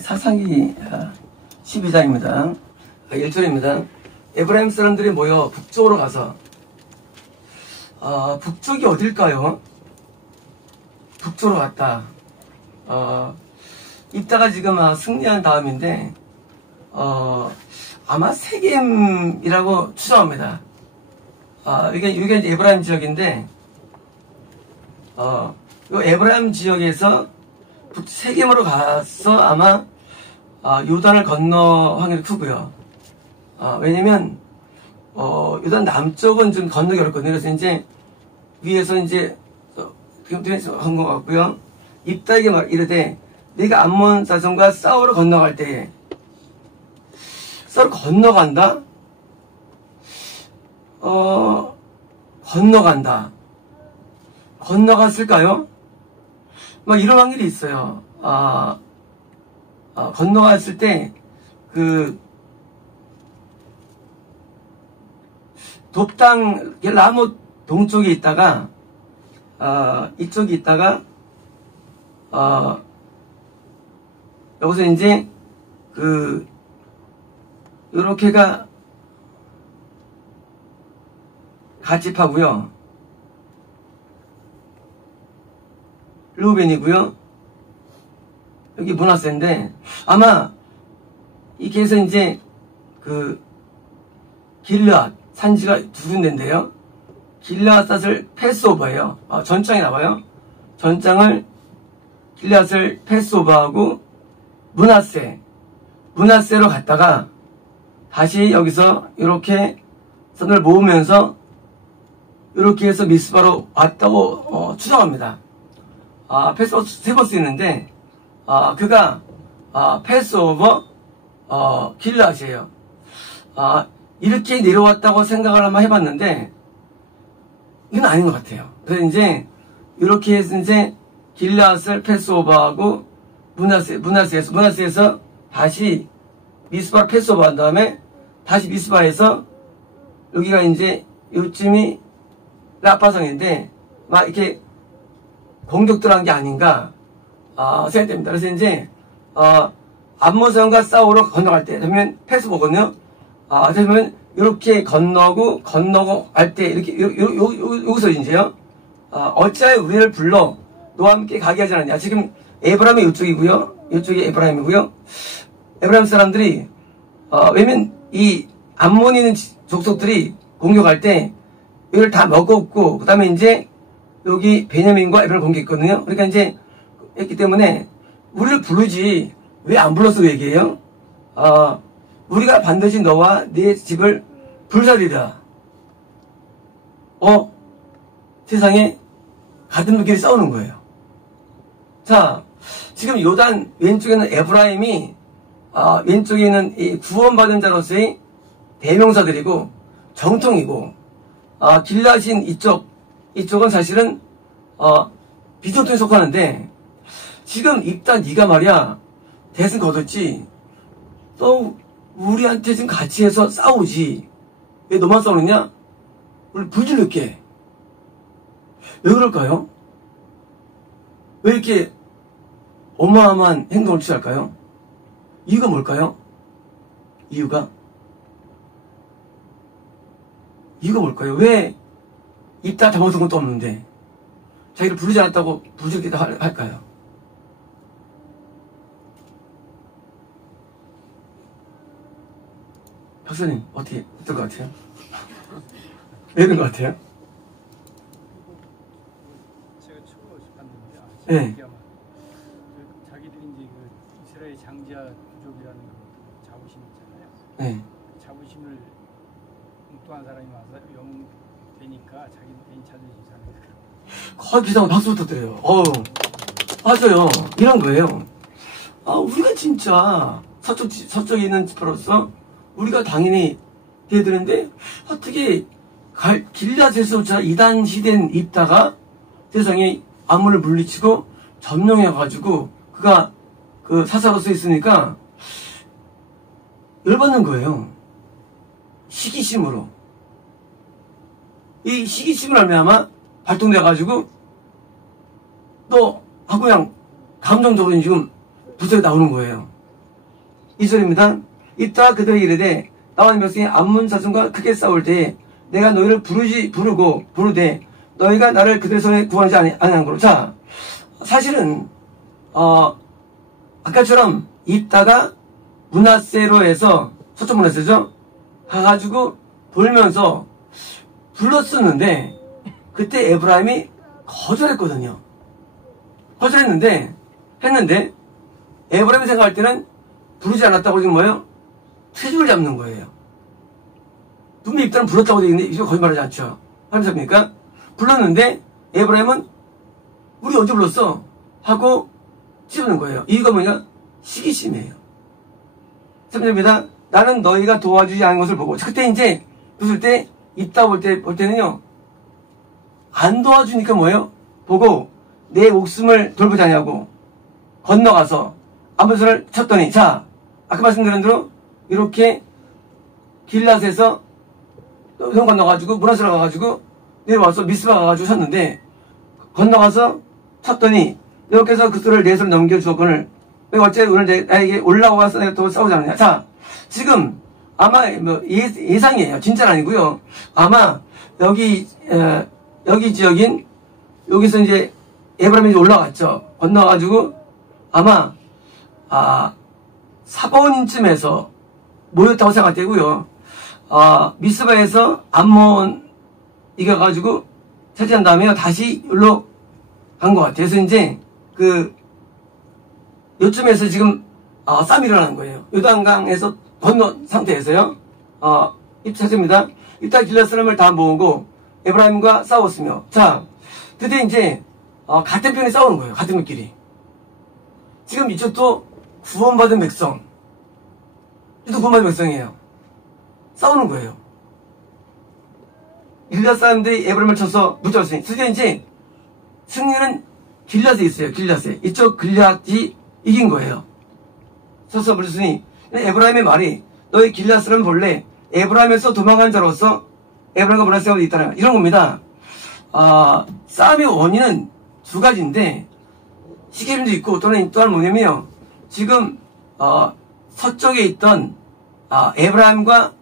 사사기 12장입니다. 1절입니다. 에브라임 사람들이 모여 북쪽으로 가서 북쪽이 어딜까요? 북쪽으로 갔다. 입다가 지금 승리한 다음인데 아마 세겜이라고 추정합니다. 이게 이제 에브라임 지역인데 이 에브라임 지역에서 세겜으로 가서 아마 요단을 건너 확률이 크고요. 왜냐면 요단 남쪽은 좀 건너기 어렵거든요. 그래서 이제 위에서 이제 한 것 같고요. 입다에게 막 이르되 네가 암몬 자손과 싸우러 건너갈 때에 싸우러 건너간다? 건너간다. 건너갔을까요? 막 이런 확률이 있어요. 건너갔을 때, 돕당, 라못 동쪽에 있다가, 이쪽에 있다가, 여기서 이제, 요렇게가 가집하고요. 루벤이고요. 여기 므낫세인데 아마 이렇게 해서 이제 길르앗 산지가 두 군데인데요. 길르앗을 패스오버해요. 전장이 나와요. 전장을 길르앗을 패스오버하고 므낫세로 갔다가 다시 여기서 이렇게 선을 모으면서 이렇게 해서 미스바로 왔다고 추정합니다. 패스오버 세 번 쓰이는데 그가 패스오버 길르앗이에요. 이렇게 내려왔다고 생각을 한번 해봤는데 이건 아닌 것 같아요. 그래서 이제 이렇게 해서 이제 길르앗을 패스오버하고 므낫세에서 다시 미스바로 패스오버한 다음에 다시 미스바에서 여기가 이제 요쯤이 라파성인데 막 이렇게 공격 들어간 게 아닌가 생각됩니다. 그래서 이제 암몬성과 싸우러 건너갈 때 그러면 패스보거든요. 그러면 이렇게 건너고 갈 때 이렇게 여기서 이제요. 어찌하여 우리를 불러 너와 함께 가게 하지 않았냐. 지금 에브라임이 이쪽이고요. 이쪽이 에브라임이고요. 에브라임 사람들이 왜냐면 이 암몬 있는 족속들이 공격할 때 이걸 다 먹었고 그 다음에 이제 여기 베냐민과 에브라임 공격했거든요. 그러니까 이제 했기 때문에 우리를 부르지 왜 안 불러서 얘기해요? 우리가 반드시 너와 네 집을 불살리라. 세상에 같은 분끼리 싸우는 거예요. 자, 지금 요단 왼쪽에는 에브라임이 왼쪽에 있는 이 구원받은 자로서의 대명사들이고 정통이고 길르앗인 이쪽은 사실은 비정통에 속하는데 지금 입다 네가 말이야 대승 거뒀지 또 우리한테 지금 같이 해서 싸우지 왜 너만 싸우느냐? 우리 불질렀게 왜 그럴까요? 왜 이렇게 어마어마한 행동을 취할까요? 이유가 뭘까요? 이유가 뭘까요? 왜 입다 잡아둔 것도 없는데 자기를 부르지 않았다고 부르지기도 할까요? 박사님 어떤 것 같아요? 왜 그런 것 같아요? 제가 처음 봤는데 네. 자기들이 이제 이스라엘 장자 부족이라는 자부심 있잖아요. 네. 자부심을 뚱뚱한 사람이 와서 영 되니까 자기도 괜찮으시잖아요. 거의 기사가 박수 부탁드려요. 맞아요. 이런 거예요. 우리가 진짜 서쪽에 있는 집으로서 우리가 당연히 해야 되는데 어떻게 길르앗에서조차 이단 시대인 입다가 세상에 암몬을 물리치고 점령해가지고 그가 사사로서 있으니까 열받는 거예요. 시기심으로. 이 시기심을 알면 발동돼가지고 또 하고 그냥 감정적으로 지금 부쩍 나오는 거예요. 2절입니다. 입다가 그들에게 이르되 나와 네 백성이 암몬 자손과 크게 싸울 때에 내가 너희를 부르되 너희가 나를 그들의 손에 구하지 아니한 거로. 자, 사실은 아까처럼 입다가 므낫세로 해서 서쪽 므낫세죠. 가가지고 돌면서 불렀었는데 그때 에브라임이 거절했거든요. 거절했는데 에브라임이 생각할 때는 부르지 않았다고 지금 뭐예요? 트집을 잡는 거예요. 분명히 입다는 불렀다고 되어 있는데 이거 거짓말하지 않죠. 하면서입니까? 불렀는데 에브라임은 우리 언제 불렀어? 하고 찝는 거예요. 이유가 뭐냐? 시기심이에요. 3절입니다. 나는 너희가 도와주지 않은 것을 보고. 그때 이제 웃을 때 입다 볼 때는요 안 도와주니까 뭐예요? 보고 내 목숨을 돌보지 않냐고 건너가서 암몬손을 쳤더니, 자, 아까 말씀드린 대로 이렇게 길랏에서 형 건너가지고 므낫세로 가가지고 내려와서 미스바 가가지고 쳤는데 건너가서 쳤더니 여호와께서 그들을 내 손에 넘겨주었거늘 내가 어째 오늘 나에게 올라와서 내가 또 싸우지 않느냐. 자, 지금 아마 뭐 예상이에요. 진짜는 아니고요. 아마 여기 지역인 여기서 이제 에브라임이 올라갔죠. 건너가지고 아마 사본인쯤에서 모였다고 생각되고요. 미스바에서 암몬 이겨가지고 차지한 다음에 다시 여기로 간 것 같아요. 그래서 이제 요쯤에서 지금 싸움이 일어나는 거예요. 요단강에서 건너 상태에서요. 입차입니다. 이따 길랏 사람을 다 모으고 에브라임과 싸웠으며, 자, 드디어 이제 같은 편에 싸우는 거예요. 같은 편끼리. 지금 이쪽도 구원받은 백성, 이것도 구원받은 백성이에요. 싸우는 거예요. 길랏 사람들이 에브라임을 쳐서 붙잡았으니 드디어 이제 승리는 길랏에 있어요. 길랏에. 이쪽 길랏이 이긴 거예요. 쳐서 부르으니 에브라임의 말이 너희 길랏 사람 볼래? 에브라임에서 도망간 자로서 에브라임과 므낫세가 있다는 이런 겁니다. 싸움의 원인은 두 가지인데 시계림도 있고 또는 뭐냐면요. 지금 서쪽에 있던 에브라임과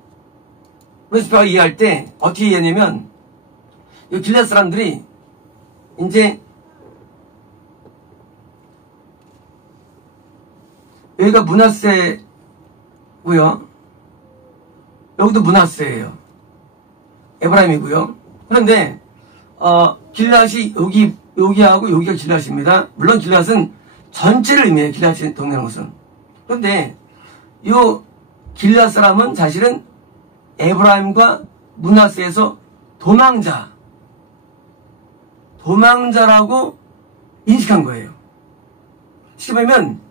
므낫세가 이해할 때 어떻게 이해하냐면 이 길랏 사람들이 이제 여기가 므낫세고요. 여기도 므낫세예요. 에브라임이고요. 그런데 길랏이 여기하고 여기가 길랏입니다. 물론 길랏은 전체를 의미해요. 길랏이 동네라는 것은. 그런데 이 길랏 사람은 사실은 에브라임과 므낫세에서 도망자라고 인식한 거예요. 쉽게 말하면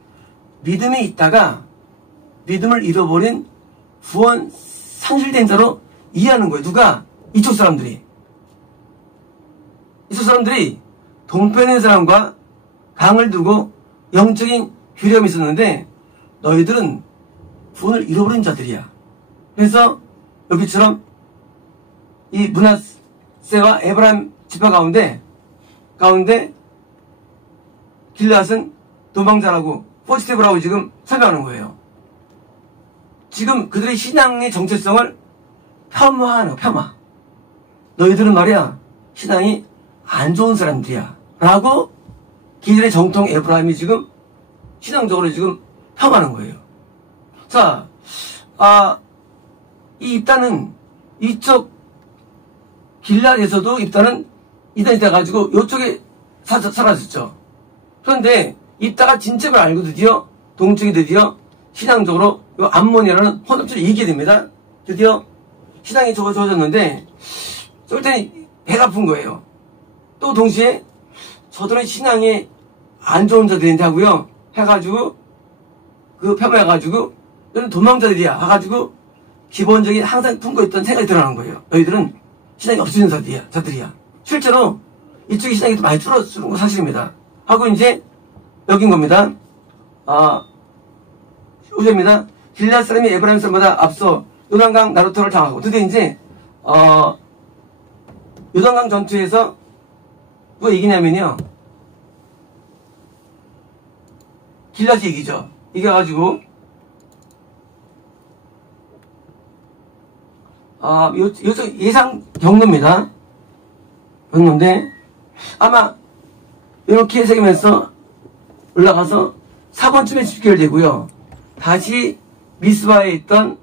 믿음이 있다가 믿음을 잃어버린 구원 상실된 자로 이해하는 거예요. 누가? 이쪽 사람들이 동편에 있는 사람과 강을 두고 영적인 교류함이 있었는데 너희들은 구원을 잃어버린 자들이야. 그래서 여기처럼 이 므낫세와 에브라임 지파 가운데 길랏은 도망자라고 포지티브라고 지금 설명하는 거예요. 지금 그들의 신앙의 정체성을 폄하하는 거예요. 폄하. 너희들은 말이야 신앙이 안 좋은 사람들이야 라고 기존의 정통 에브라임이 지금 신앙적으로 지금 폄하하는 거예요. 자, 이 입다는 이쪽 길랏에서도 입다는 이단이 돼가지고 이쪽에 사라졌죠. 그런데 입다가 진짜를 알고 드디어 동쪽이 드디어 신앙적으로 이 암몬이라는 혼합주를 이기게 됩니다. 드디어 신앙이 좋아졌는데 저럴 때는 배가 아픈 거예요. 또 동시에 저들은 신앙이 안 좋은 자들인데 하고요. 해가지고 폄하해가지고 너는 도망자들이야 해가지고 기본적인 항상 품고 있던 생각이 드러나는 거예요. 너희들은 신앙이 없어진 자들이야. 실제로 이쪽이 신앙이 많이 줄어드는 건 사실입니다. 하고 이제 여긴 겁니다. 5절입니다. 길랏 사람이 에브라임 사람보다 앞서 요단강 나루터를 당하고 드디어 이제 요단강 전투에서 누가 이기냐면요. 길랏이 이기죠. 이겨가지고 예상 경로입니다. 경로인데, 아마, 이렇게 해석하면서 올라가서 4번쯤에 집결되고요. 다시 미스바에 있던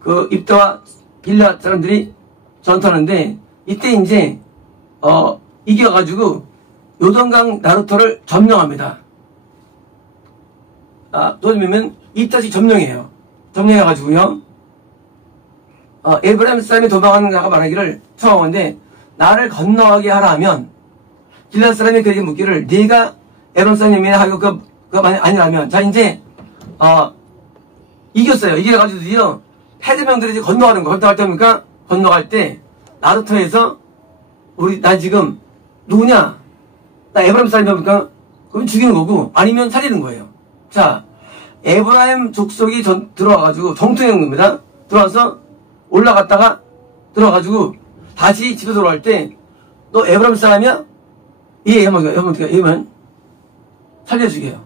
그 입다와 길앗 사람들이 전투하는데, 이때 이제, 이겨가지고, 요단강 나루터를 점령합니다. 도저면 입다시 점령해요. 점령해가지고요. 에브라임 사람이 도망하는 자가 말하기를 청하건대 나를 건너가게 하라 하면 길앗 사람이 그에게 묻기를 네가 에브라임 사람이냐 하고 그거 아니라면 자 이제 이겼어요. 이겨가지고 드디어 패대병들이 이제 건너가는 거. 건너갈 때 뭡니까? 건너갈 때 나루터에서 나 지금 누구냐? 나 에브라임 사람이니까 그럼 죽이는 거고 아니면 살리는 거예요. 자 에브라임 족속이 들어와가지고 정통한 겁니다. 들어와서 올라갔다가 들어와가지고 다시 집에 돌아갈 때 너 에브라임 사람이야? 예, 얘만 살려주게요.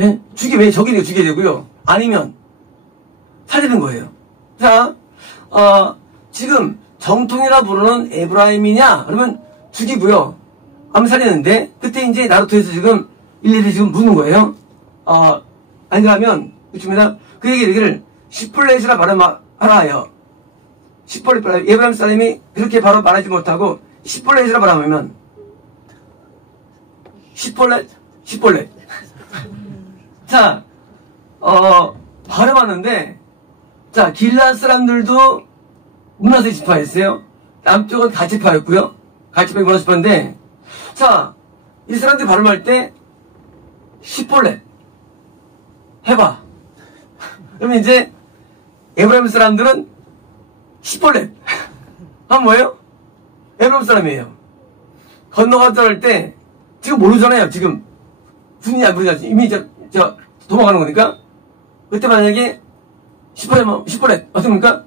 예? 왜 저기니까 죽여야 되고요. 아니면 살리는 거예요. 자, 지금 정통이라 부르는 에브라임이냐? 그러면 죽이고요. 아무 살리는데 그때 이제 나루토에서 지금 일일이 지금 묻는 거예요. 아닌가 하면 그렇습니다. 그 얘기를 시플렛이라 하라 하여 시플렛 에브라임 사람이 그렇게 바로 말하지 못하고 시플렛이라 말하면 시플렛 자 발음하는데 자 길앗 사람들도 문화세 지파였어요. 남쪽은 가지파였고요. 가지파가 문화지파인데 자 이 사람들이 발음할 때 시플렛 해봐. 그러면 이제 에브라임 사람들은 시폴렛 하면 뭐예요? 에브라임 사람이에요. 건너가다 할 때 지금 모르잖아요. 지금 분이 안 부르잖아요. 이미 저 도망가는 거니까 그때 만약에 시폴렛 어떻습니까?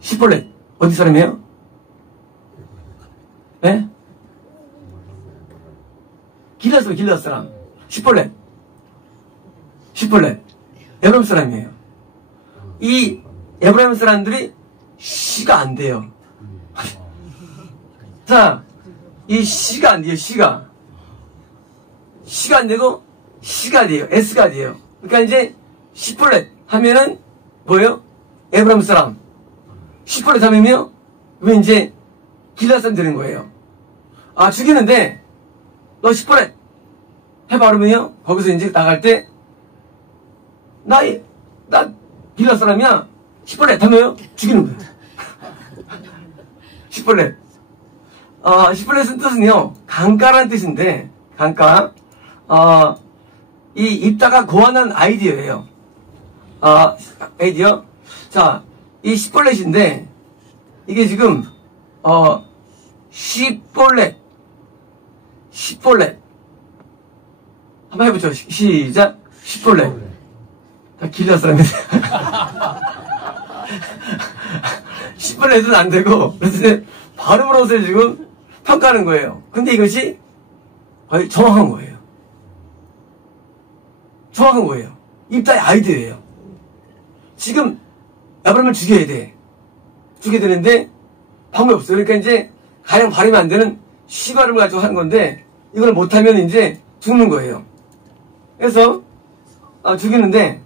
시폴렛 어디 사람이에요? 예? 길앗 사람 시폴렛 에브라임 사람이에요. 이 에브라임 사람들이 시가 안 돼요. 자, 이 시가 안 돼요. 시가 안 되고 시가 돼요. S가 돼요. 그러니까 이제 시폴렛 하면은 뭐예요? 에브라임 사람. 시폴렛 하면요. 그러면 이제 길앗 사람 되는 거예요. 죽이는데 너 시폴렛 해봐 그러면요. 거기서 이제 나갈 때 나 길앗 사람이야. 시폴렛 하면요. 죽이는 거예요. 시폴렛. 시폴렛은 뜻은요. 강가라는 뜻인데 강가. 이 입다가 고안한 아이디어예요. 아이디어. 자, 이 시폴렛인데 이게 지금 시폴렛 한번 해보죠. 시작. 시폴렛. 다 길앗 사람이네. 시폴렛은 안 되고 그래서 발음으로서 지금 평가하는 거예요. 근데 이것이 거의 정확한 거예요. 입다의 아이디어예요. 지금 에브라임을 죽여야 돼. 죽여야 되는데 방법이 없어요. 그러니까 이제 가령 발음이 안 되는 시 발음을 가지고 하는 건데 이걸 못하면 이제 죽는 거예요. 그래서 죽이는데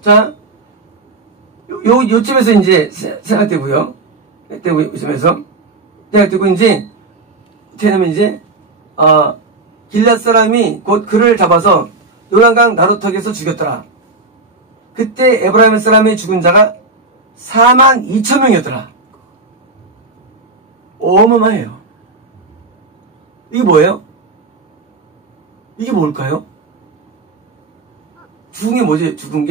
자 요쯤에서 이제 생각되고요. 요쯤에서 생각되고 이제 되면 이제 길앗 사람이 곧 그를 잡아서 요단강 나루턱에서 죽였더라. 그때 에브라임 사람의 죽은 자가 42,000명이었더라. 어마어마해요. 이게 뭐예요? 이게 뭘까요? 죽은 게 뭐지? 죽은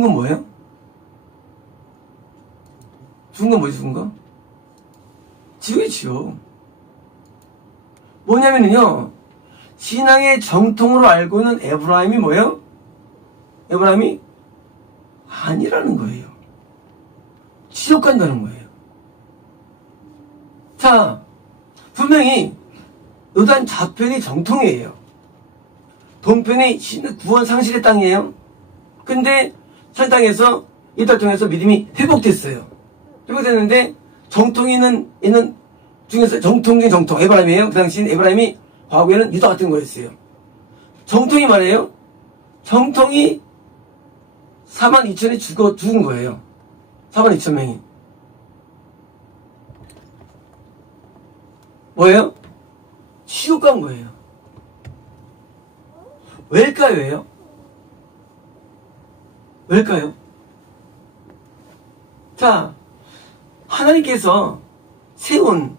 건 뭐예요? 죽은 건 뭐지? 죽은 거? 지옥이지요. 뭐냐면요, 신앙의 정통으로 알고 있는 에브라임이 뭐예요? 에브라임이 아니라는 거예요. 지옥 간다는 거예요. 자, 분명히 요단 좌편이 정통이에요. 동편이 구원 상실의 땅이에요. 근데 산 땅에서 이달 통해서 믿음이 회복됐어요. 회복됐는데 정통이 있는 중에서 정통 중에 정통 에브라임이에요. 그 당시엔 에브라임이 과거에는 유다 같은 거였어요. 정통이 말이에요. 정통이 42,000이 죽은 거예요. 42,000명이. 뭐예요? 지옥 간 거예요. 왜일까요? 왜일까요? 자, 하나님께서 세운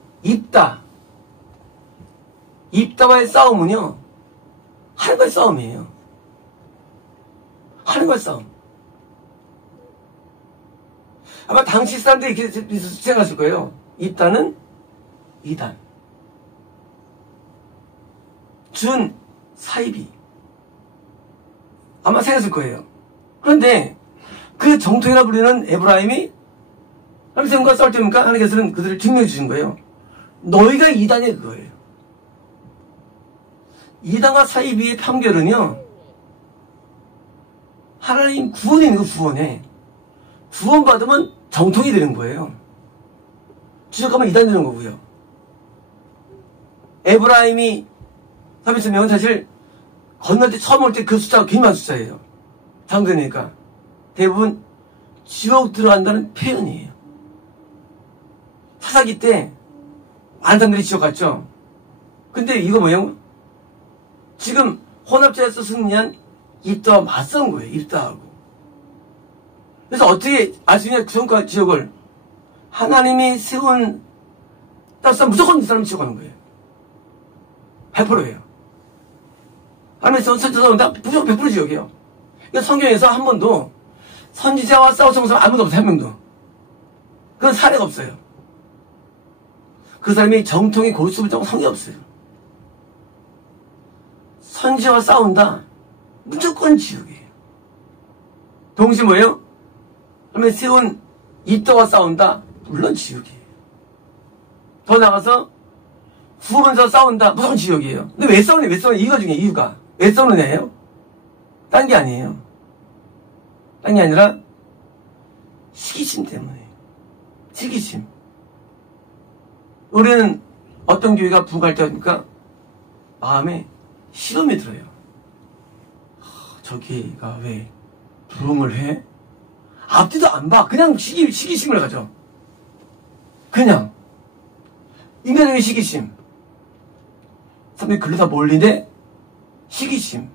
입다와의 싸움은요, 하나님과의 싸움이에요. 하나님과의 싸움. 아마 당시 사람들이 이렇게 생각했을 거예요. 입다는 이단, 준, 사이비. 아마 생각했을 거예요. 그런데 그 정통이라 불리는 에브라임이 하나님과 싸울 때입니까? 하나님께서는 그들을 증명해 주신 거예요. 너희가 이단이야 그거예요. 이단과 사이비의 판결은요, 하나님 구원이 있는 거 구원에 구원받으면 정통이 되는 거예요. 주적하면 이단이 되는 거고요. 에브라임이 30명은 사실 건널 때 처음 올 때 그 숫자가 굉장히 많은 숫자예요. 장되니까 대부분 지옥 들어간다는 표현이에요. 사사기 때 많은 사람들이 지옥 갔죠. 근데 이거 뭐예요? 지금 혼합자에서 승리한 입다와 맞선 거예요. 입다하고. 그래서 어떻게 알 수 있냐? 그 지옥을 하나님이 세운 따라서 무조건 이 사람 지옥 가는 거예요. 100%예요. 하나님이 세운 선지자가 온다? 무조건 100% 지옥이에요. 그러니까 성경에서 한 번도 선지자와 싸우는 사람 아무도 없어요. 한 명도. 그런 사례가 없어요. 그 사람이 정통이 골수불정 성이 없어요. 선지자와 싸운다? 무조건 지옥이에요. 동시에 뭐예요? 하나님이 세운 입다와 싸운다? 물론 지옥이에요. 더 나가서 구원자와 싸운다? 무조건 지옥이에요. 근데 왜 싸우냐? 이유가 중요해요. 이유가. 왜 싸우느냐예요? 딴 게 아니에요. 딴 게 아니라 시기심 때문에. 시기심. 우리는 어떤 교회가 부흥할 때입니까? 마음에 시험이 들어요. 저기가 왜 부흥을 해? 앞뒤도 안 봐. 그냥 시기심을 가져. 그냥. 인간적인 시기심. 사람들이 글로 몰리네? 시기심.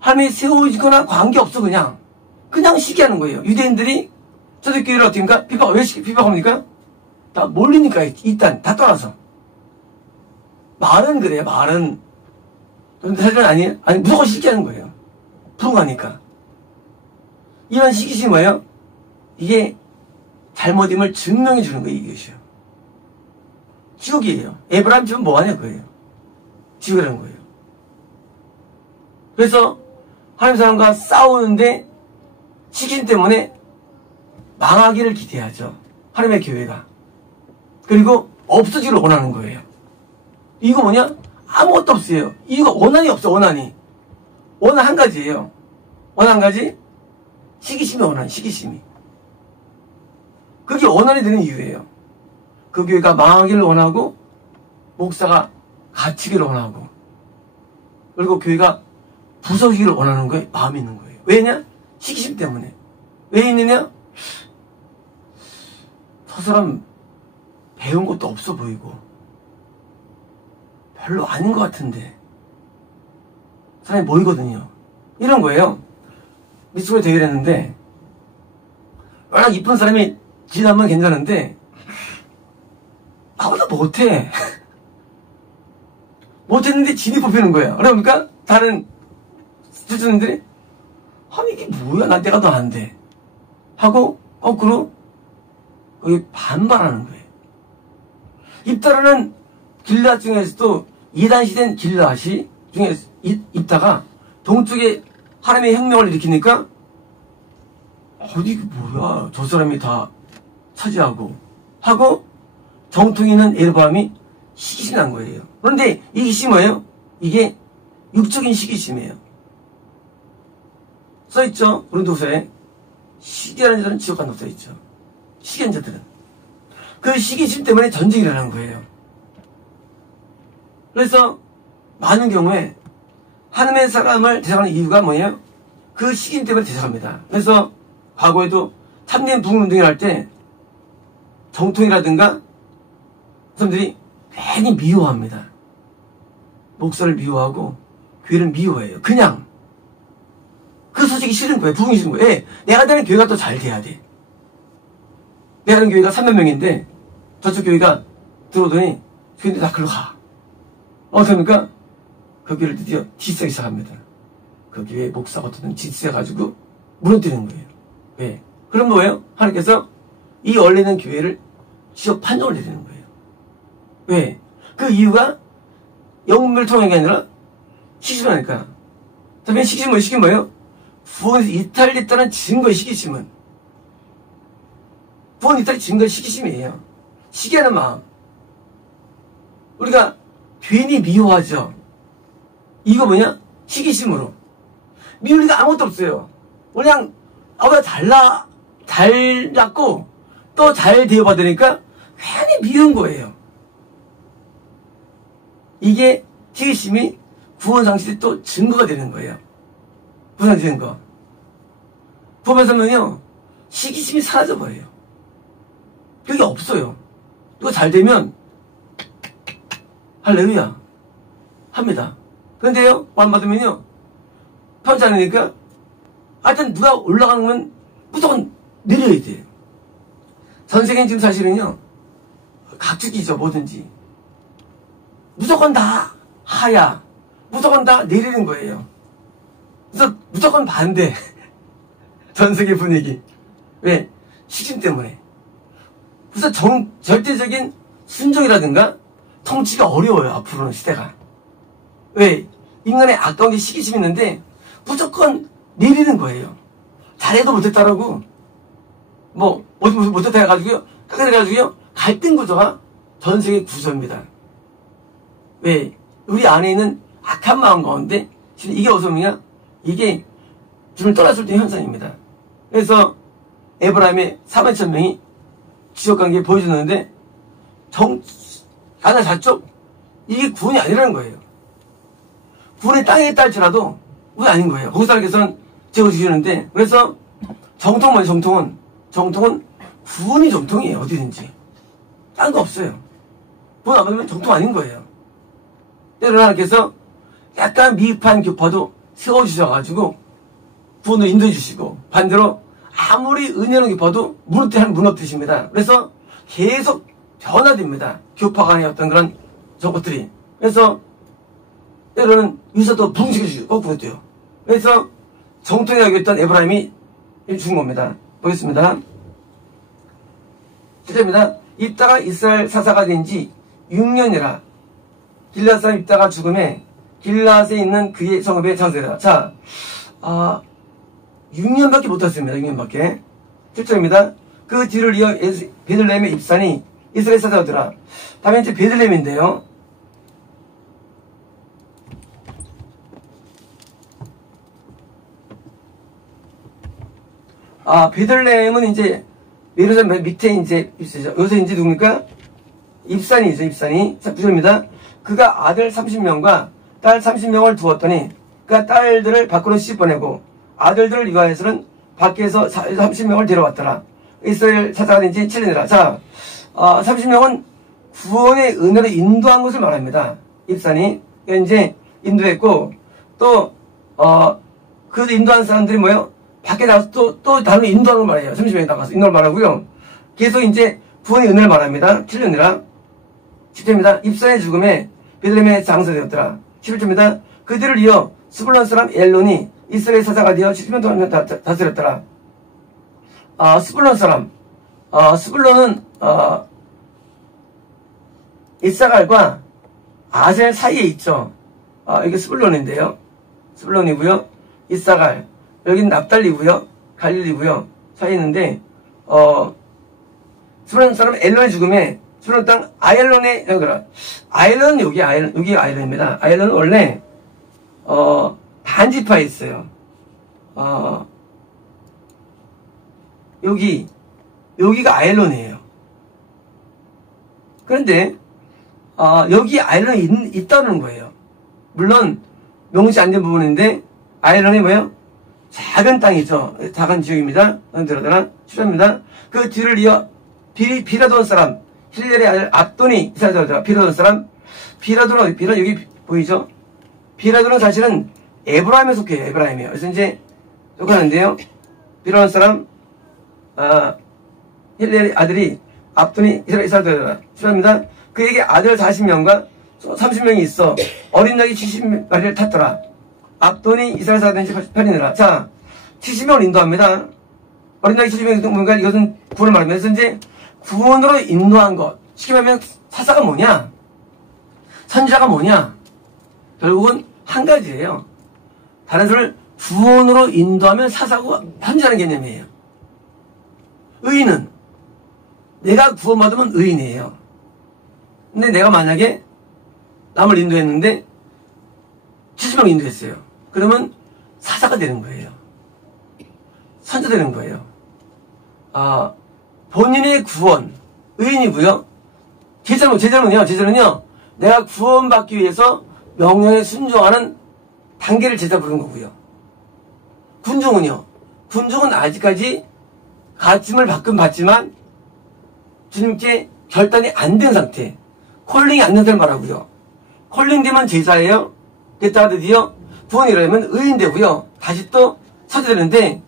하나님이 세워지거나 관계없어, 그냥. 그냥 시기하는 거예요. 유대인들이 초대교회를 어떻게인가? 왜 비방합니까? 다 몰리니까, 일단, 다 떠나서. 말은 그래요, 말은. 그런데 사실은 아니에요? 아니, 무조건 시기하는 거예요. 부흥하니까. 이런 시기심이 뭐예요? 이게 잘못임을 증명해 주는 거예요, 이것이요. 지옥이에요. 에브라임 집은 뭐하냐, 그거예요. 지옥이라는 거예요. 그래서 하나님 사람과 싸우는데 시기심 때문에 망하기를 기대하죠. 하나님의 교회가. 그리고 없어지기를 원하는 거예요. 이거 뭐냐? 아무것도 없어요. 이거 원한이 없어, 원한이. 원한 한 가지예요. 원한 한 가지? 시기심이 원한, 시기심이. 그게 원한이 되는 이유예요. 그 교회가 망하기를 원하고, 목사가 갇히기를 원하고, 그리고 교회가 부서지기를 원하는 거에 마음이 있는 거예요. 왜냐? 시기심 때문에. 왜 있느냐? 저 사람 배운 것도 없어 보이고, 별로 아닌 것 같은데, 사람이 모이거든요. 이런 거예요. 미스코리아 대회를 했는데, 워낙 이쁜 사람이 지나면 괜찮은데, 나보다 못해. 못했는데 진이 뽑히는 거예요. 그러니까 다른 스튜던트들이 아니 이게 뭐야? 내가 더 안 돼. 하고 거꾸로 거기 반발하는 거예요. 입다라는 길라 중에서도 이단시된 길라시 중에 입다가 동쪽에 하나님의 혁명을 일으키니까 어디 뭐야? 저 사람이 다 차지하고 하고 정통이 있는 에르바함이 시기심이 난 거예요. 그런데 이 시기 뭐예요? 이게 육적인 시기심이에요. 써있죠? 고린도후서에 시기하는 자들은 지옥 간다고 써있죠. 시기한 자들은. 그 시기심 때문에 전쟁이 일어나는 거예요. 그래서 많은 경우에 하나님의 사람을 대적하는 이유가 뭐예요? 그 시기심 때문에 대적합니다. 그래서 과거에도 참된 부흥운동을 할 때 정통이라든가 사람들이 괜히 미워합니다. 목사를 미워하고 교회를 미워해요. 그냥 그 소식이 싫은 거예요. 부흥이 싫은 거예요. 예, 내가 다니는 교회가 또 잘 돼야 돼. 내가 다니는 교회가 3만 명인데 저쪽 교회가 들어오더니 교회인데 다 글로 가. 어떡합니까? 그 교회를 드디어 뒤쓰기 시작합니다. 그 교회 목사가 어떤 뒤쓰여가지고 무너뜨리는 거예요. 왜? 그럼 뭐예요? 하나님께서 이 원래 있는 교회를 지옥 판정을 내리는 거예요. 왜? 그 이유가 영문을 통한 게 아니라 시기심하니까. 다음에 시기심은 뭐예요? 구원에서 이탈됐다는 증거의 시기심은. 구원 이탈의 증거의 시기심이에요. 시기하는 마음. 우리가 괜히 미워하죠. 이거 뭐냐? 시기심으로. 미울 리가 아무것도 없어요. 그냥 아보다 잘났고 또 잘 대우받으니까 괜히 미운 거예요. 이게 시기심이 구원 상실의 또 증거가 되는 거예요. 구원 증거. 구원받으면요 시기심이 사라져버려요. 그게 없어요. 이거 잘 되면 할렐루야 합니다. 그런데요 구원받으면요 편치 않으니까 하여튼 누가 올라가는 건 무조건 내려야 돼요. 전 세계는 지금 사실은요 각축이죠. 뭐든지 무조건 다 하야 무조건 다 내리는 거예요. 그래서 무조건 반대. 전 세계 분위기. 왜? 시kim 때문에. 그래서 절대적인 순종이라든가 통치가 어려워요. 앞으로는 시대가. 왜? 인간의 아까운 게 시기심이 있는데 무조건 내리는 거예요. 잘해도 못했다라고 뭐 못했다 해가지고요 깎아내가지고요 갈등 구조가 전 세계 구조입니다. 왜? 우리 안에 있는 악한 마음 가운데 지금 이게 어디서 오느냐? 이게 주를 떠났을 때 현상입니다. 그래서 에브라임의 4만 1,000명이 지옥관계 보여주는데 하나 자쪽 이게 구원이 아니라는 거예요. 구원의 땅에 딸지라도 그건 아닌 거예요. 거기서 하나님께서는 제거시키는데 그래서 정통은 구원이 정통이에요. 어디든지 딴 거 없어요. 구원 안 받으면 정통 아닌 거예요. 때로는 하나님께서 약간 미흡한 교파도 세워주셔가지고 구원을 인도해 주시고 반대로 아무리 은혜는 교파도 무너뜨리십니다. 그래서 계속 변화됩니다. 교파 간의 어떤 그런 저것들이. 그래서 때로는 유사도 붕식해주고 거꾸로 돼요. 그래서 정통에 여겼던 에브라임이 죽은 겁니다. 보겠습니다. 7절입니다. 입다가 이스라엘 사사가 된 지 6년이라 길앗 사람 입다가 죽음에 길앗에 있는 그의 성읍에 장사되라. 자, 6년밖에 못했습니다. 6년밖에. 7절입니다. 그 뒤를 이어 베들레헴의 입산이 이스라엘 사사가 되라. 다음에 이제 베들레헴인데요. 베들레헴은 이제 예루살렘 밑에 이제 있으죠. 여기서 이제 누굽니까? 입산이죠. 입산이. 자, 9절입니다. 그가 아들 30명과 딸 30명을 두었더니 그가 딸들을 밖으로 씹어내고 아들들을 위하여서는 밖에서 30명을 데려왔더라. 이스라엘 사사가 된 지 7년이라. 자, 30명은 구원의 은혜로 인도한 것을 말합니다. 입산이. 이제 인도했고 또 그 인도한 사람들이 뭐예요? 밖에 나가서 또 다른 인도하는 걸 말해요. 30명이 나가서 인도를 말하고요. 계속 이제 구원의 은혜를 말합니다. 7년이라. 10절입니다. 입산의 죽음에 베들레헴에 장사되었더라. 11절입니다. 그들을 이어 스불론 사람 엘론이 이스라엘 사사가 되어 70년 동안 다스렸더라. 스불론 사람. 스불론은 이사갈과 아셀 사이에 있죠. 이게 스불론인데요. 스불론이고요. 이사갈. 여기는 납달리고요. 갈릴리고요. 사이에 있는데 스불론 사람 엘론의 죽음에 스불론 땅 아엘론에 여기라. 아엘론 여기 아엘론입니다. 아엘론은 원래 반지파에 있어요. 여기가 아일론이에요. 그런데 여기 아일론이 있다는 거예요. 물론 명시 안 된 부분인데 아일론이 뭐예요? 작은 땅이죠. 작은 지역입니다. 들어다나 출합니다. 그 뒤를 이어 비라돈 사람 힐렐의 아들 압돈이 이스라엘 비라돈 사람 비라돈은 여기 보이죠? 비라돈은 사실은 에브라임에 속해요. 에브라임이에요. 그래서 이제 욕하는데요. 비라돈 사람 힐렐의 아들이 압돈이 이스라엘 출합니다. 그에게 아들 40명과 30명이 있어 어린 낙이 70마리를 탔더라. 압돈이 이스라엘 사람들이 편이느라. 자, 70명을 인도합니다. 어린 낙이 70명이 뭔가 이것은 구원을 말합니다. 그래서 이제 구원으로 인도한 것. 쉽게 말하면 사사가 뭐냐? 선지자가 뭐냐? 결국은 한 가지예요. 다른 소리를 구원으로 인도하면 사사고 선지자는 개념이에요. 의인은 내가 구원받으면 의인이에요. 근데 내가 만약에 남을 인도했는데 70명 인도했어요. 그러면 사사가 되는 거예요. 선지자 되는 거예요. 본인의 구원, 의인이고요. 제자는요, 내가 구원받기 위해서 명령에 순종하는 단계를 제자 부르는 거고요. 군중은 아직까지 가르침을 받지만 주님께 결단이 안 된 상태, 콜링이 안 된 상태를 말하고요. 콜링되면 제자예요. 됐다가 드디어 구원이라면 의인 되고요. 다시 또 선지자 되는데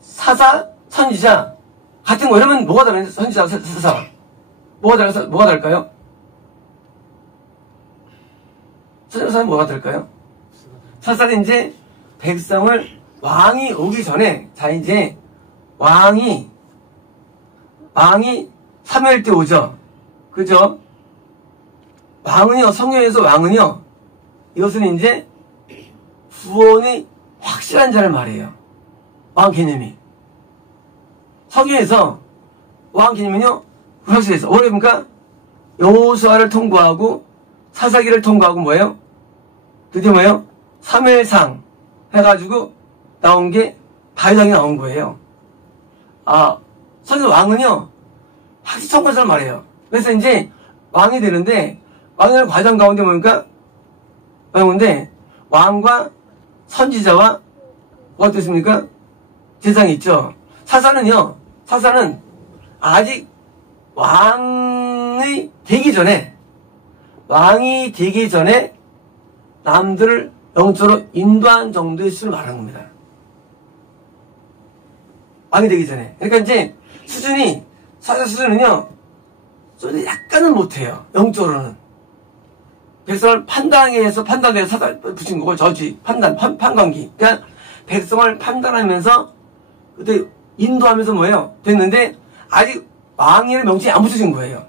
사사, 선지자 같은 거 이러면 뭐가 다른 선지자, 사사 뭐가 다를까요? 선지자는 뭐가 다를까요? 사사는 이제 백성을 왕이 오기 전에 자 이제 왕이 사무엘 때 오죠. 그죠? 왕은요, 성경에서 왕은요, 이것은 이제 구원이 확실한 자를 말해요. 왕 개념이. 성경에서 왕 개념은요, 확실해서. 뭐랍니까? 여호수아를 통과하고 사사기를 통과하고 뭐예요? 드디어 뭐예요? 사무엘상 해가지고 나온 게 다윗왕이 나온 거예요. 성경 왕은요, 확실히 통과한 사람 말해요. 그래서 이제 왕이 되는데 왕의 과정 가운데 뭡니까? 왕인데 왕과 선지자와 뭐가 됐습니까? 제상이 있죠. 사사는 아직 왕이 되기 전에 남들을 영적으로 인도한 정도의 수를 말하는 겁니다. 왕이 되기 전에. 그러니까 이제 사사 수준은요, 약간은 못해요. 영적으로는. 백성을 판단해서 사사 붙인 거고, 저지, 판단기. 그러니까 백성을 판단하면서, 그때 인도하면서 뭐예요? 됐는데, 아직 왕의 명칭이 안 붙여진 거예요.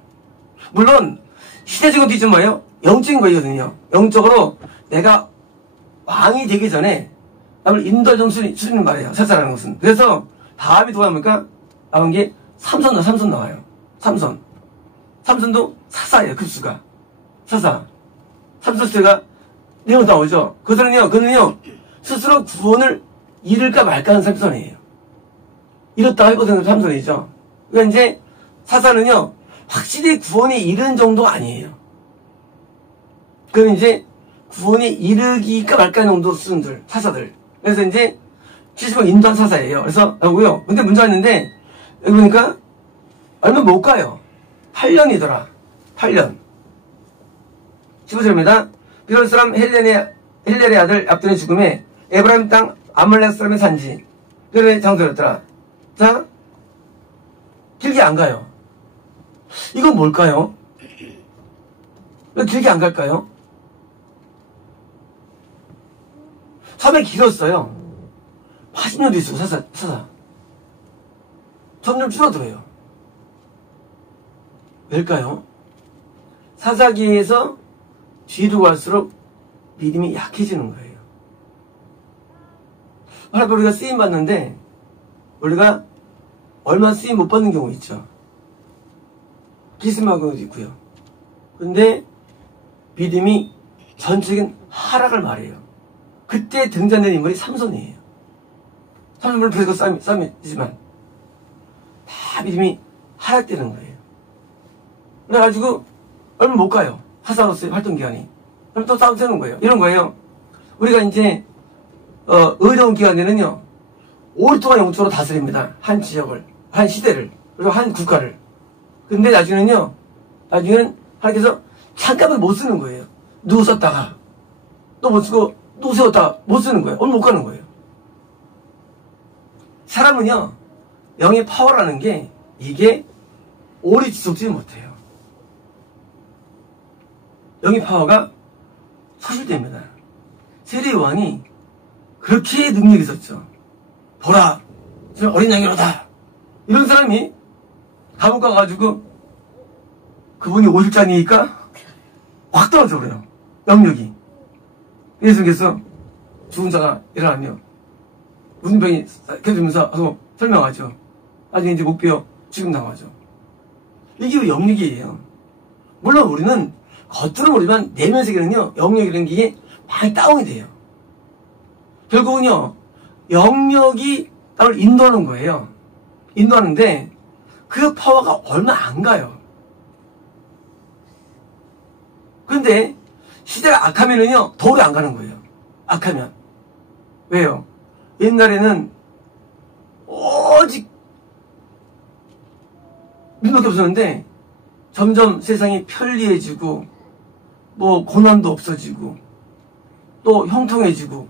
물론, 시대적인 것도 있지만 뭐예요? 영적인 거거든요. 영적으로 내가 왕이 되기 전에 남을 인도하는 수준인 말이에요. 사사라는 것은. 그래서 다음이 누가 나옵니까? 나온 게 삼손 나와요. 삼손도 사사예요. 급수가. 사사. 삼손 수가 내용 나오죠. 그들은요, 스스로 구원을 잃을까 말까 하는 삼손이에요. 잃었다 하거든요, 삼손이죠. 그러니까 이제 사사는요, 확실히 구원이 이른 정도가 아니에요. 그럼 이제 구원이 이르기까 말까 정도 수준들, 사사들. 그래서 이제 70명 인도한 사사예요. 그래서 하고요. 근데 문제가 있는데 여기 보니까 얼마 못 가요. 8년이더라. 8년. 15절입니다. 비롯 사람 힐렐의 아들 압돈의 죽음에 에브라임 땅 아말렉 사람의 산지. 그래 장소였더라. 자, 길게 안 가요. 이건 뭘까요? 왜 길게 안 갈까요? 처음에 길었어요. 80년도 있어요, 사사. 점점 줄어들어요. 왜일까요? 사사기에서 뒤로 갈수록 믿음이 약해지는 거예요. 하나님 우리가 쓰임 받는데, 우리가 얼마 쓰임 못 받는 경우 있죠. 기스막은 경우도 있고요. 근데 믿음이 전적인 하락을 말해요. 그때 등장된 인물이 삼손이에요. 삼손을 계속 싸움이지만 다 믿음이 하락되는 거예요. 그래가지고 얼마 못 가요. 하사로서의 활동 기간이. 그럼 또 싸움 세는 거예요. 이런 거예요. 우리가 이제 어려운 기간에는요, 오랫동안 영적으로 다스립니다. 한 지역을, 한 시대를, 그리고 한 국가를. 근데 나중에는 하나님께서 잠깐만 못 쓰는 거예요. 누구 썼다가 또 못 쓰고 누구 세웠다가 못 쓰는 거예요. 얼마 못 가는 거예요. 사람은요, 영의 파워라는 게 이게 오래 지속되지 못해요. 영의 파워가 소실됩니다. 세례 요한이 그렇게 능력이 있었죠. 보라, 저는 어린 양이로다. 이런 사람이 감옥 가가지고 그분이 50잔이니까 확 떨어져 버려요. 영역이. 예수님께서 죽은 자가 일어나며 무슨 병이 켜지면서 하고 설명하죠. 나중에 이제 목 베어 죽임당하죠. 이게 영역이에요. 물론 우리는 겉으로 모르지만 내면 세계는요, 영역이라는 게 많이 다운이 돼요. 결국은요, 영역이 나를 인도하는 거예요. 인도하는데 그 파워가 얼마 안 가요. 그런데 시대가 악하면은요, 더 오래 안 가는 거예요. 악하면. 왜요? 옛날에는 오직 믿음밖에 없었는데 점점 세상이 편리해지고 뭐 고난도 없어지고 또 형통해지고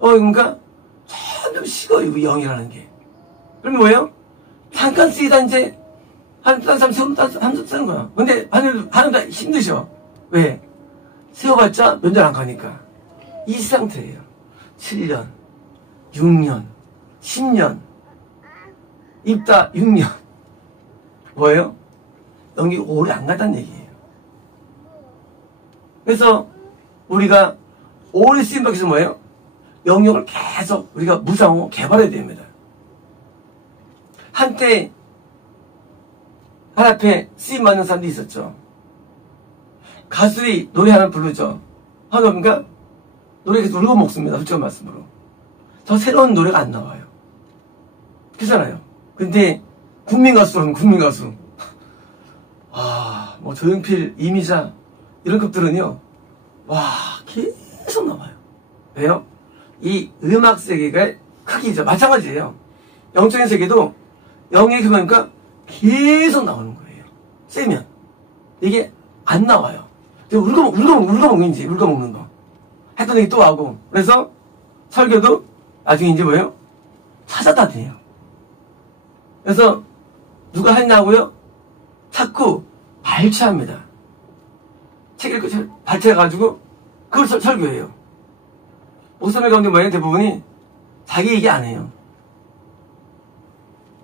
그러니까 점점 식어요. 그 영이라는 게. 그러면 뭐예요? 잠깐 쓰이다 이제 한 사람 세우는 쓰는 거야. 근데 하는 다 힘드셔. 왜? 세워봤자 몇 년 안 가니까. 이 상태예요. 7년, 6년, 10년, 입다 6년. 뭐예요? 영이 오래 안 간다는 얘기예요. 그래서 우리가 오래 쓰임 받기 위해서 뭐예요? 영역을 계속 우리가 무장하고 개발해야 됩니다. 한때 하나 앞에 쓰임 받는 사람도 있었죠. 가수들이 노래 하나 부르죠. 하나님과 노래 계속 울고 먹습니다. 솔직한 말씀으로. 더 새로운 노래가 안 나와요. 그렇잖아요. 근데 국민 가수는 국민 가수. 뭐 조용필, 이미자 이런 급들은요, 계속 나와요. 왜요? 이 음악 세계가 크기죠. 마찬가지예요. 영적인 세계도 영의 교만이니까 계속 나오는 거예요. 세면 이게 안 나와요. 울고 먹는 거. 했던 얘기 또 하고. 그래서 설교도 나중에 이제 뭐예요? 찾아다 돼요. 그래서 누가 했냐고요? 자꾸 발췌합니다. 책 읽고 발췌해가지고 그걸 설교해요. 목사님 가운데 뭐예요? 대부분이 자기 얘기 안 해요.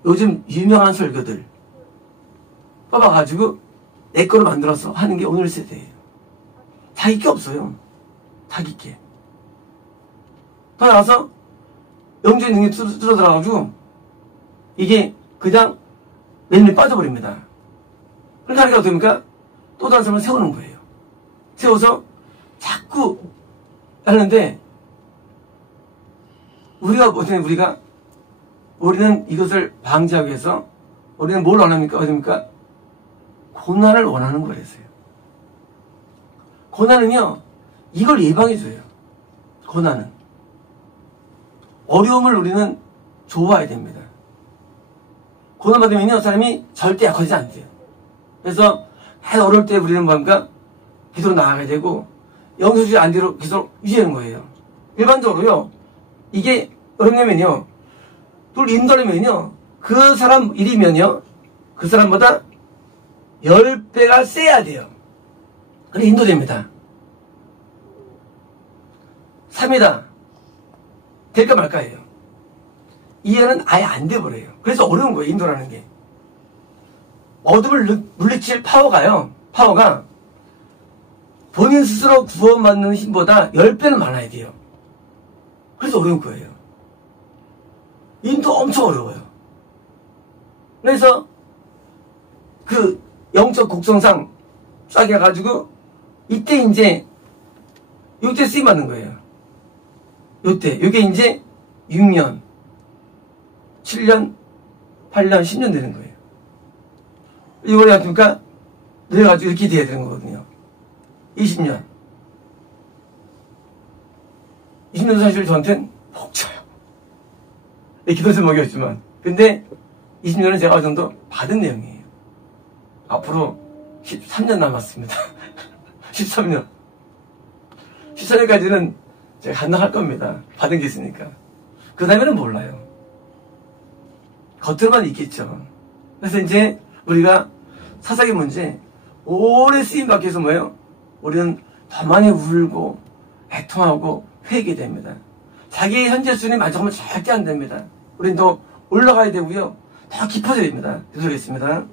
요즘 유명한 설교들 뽑아가지고 내 거로 만들어서 하는 게 오늘 세대예요. 자기 게 없어요. 자기 게. 더 나와서 영적인 능력이 줄어들어가지고 이게 그냥 내눈에 빠져버립니다. 그러니까 하니까 어떻습니까? 또 다른 사람을 세우는 거예요. 세워서 자꾸 하는데 우리는 이것을 방지하기 위해서 우리는 뭘 원합니까? 어딥니까? 고난을 원하는 거랬어요. 고난은요, 이걸 예방해줘요. 고난은. 어려움을 우리는 좋아해야 됩니다. 고난 받으면요, 사람이 절대 약해지지 않대요. 그래서 어려울 때 우리는 뭡니까? 기도로 나아가야 되고, 영성주의 안대로 계속 유지하는 거예요. 일반적으로요, 이게 어렵냐면요, 또 인도하려면요, 그 사람 일이면요, 그 사람보다 10배가 세야 돼요. 그래 인도됩니다. 3이다. 될까 말까예요. 이해는 아예 안 돼버려요. 그래서 어려운 거예요. 인도라는 게. 어둠을 물리칠 파워가 본인 스스로 구원받는 힘보다 10배는 많아야 돼요. 그래서 어려운 거예요. 인도 엄청 어려워요. 그래서 그 영적 곡성상 싹 해가지고 이때 쓰임 받는 거예요. 요때, 요게 이제 6년, 7년, 8년, 10년 되는 거예요. 이번에 같으니까 늘어가지고 이렇게 돼야 되는 거거든요. 20년. 20년도 사실 저한테는 벅차요. 기도 제목이었지만. 근데 20년은 제가 어느 정도 받은 내용이에요. 앞으로 13년 남았습니다. 13년. 14년까지는 제가 감당할 겁니다. 받은 게 있으니까. 그 다음에는 몰라요. 겉으로만 있겠죠. 그래서 이제 우리가 사사기 문제 오래 쓰임 받기 위해서 뭐예요? 우리는 더 많이 울고 애통하고 회개됩니다. 자기의 현재 수준이 만족하면 절대 안 됩니다. 우리는 더 올라가야 되고요. 더 깊어져야 됩니다. 계속하겠습니다.